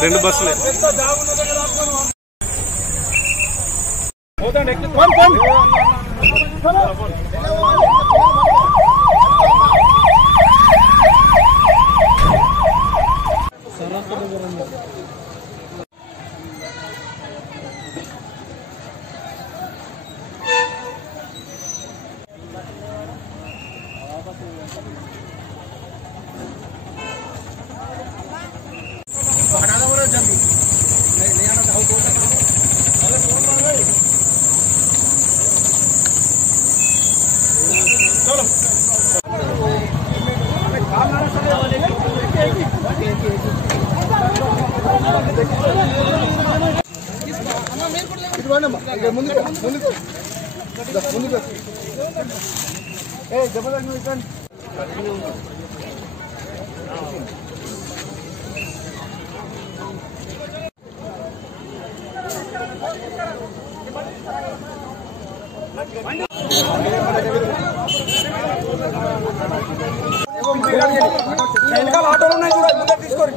రెండు బస్సులే ఆటోలు ఉన్నాయి కూడా ముందే తీసుకోండి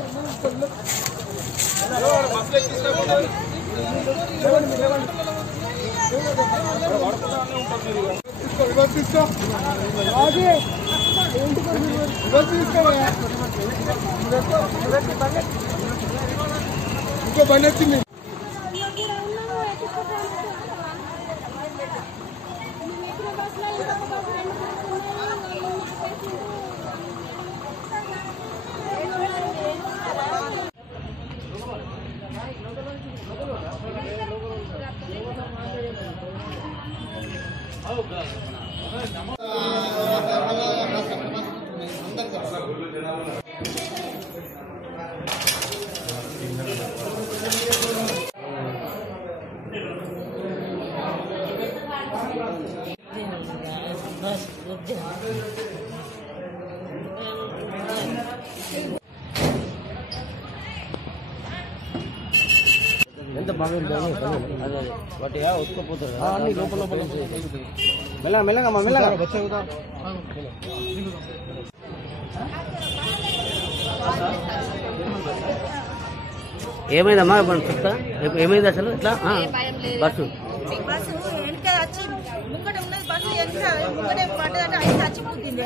ఇంకో బండి వచ్చింది ఎంత బాగుంది అదే వాటి ఉత్తుకుపోతారు అన్ని లోపల లోపల మెల్లగా మెల్లగా మెల్లగా ఏమైందమ్మా చెప్తా ఏమైంది అసలు ఇట్లా బస్సు వెనక వచ్చి ముంగట ఉన్నది బస్సు వెనక ముంగటే పడ్డదంటే అది చచ్చిపోతుంది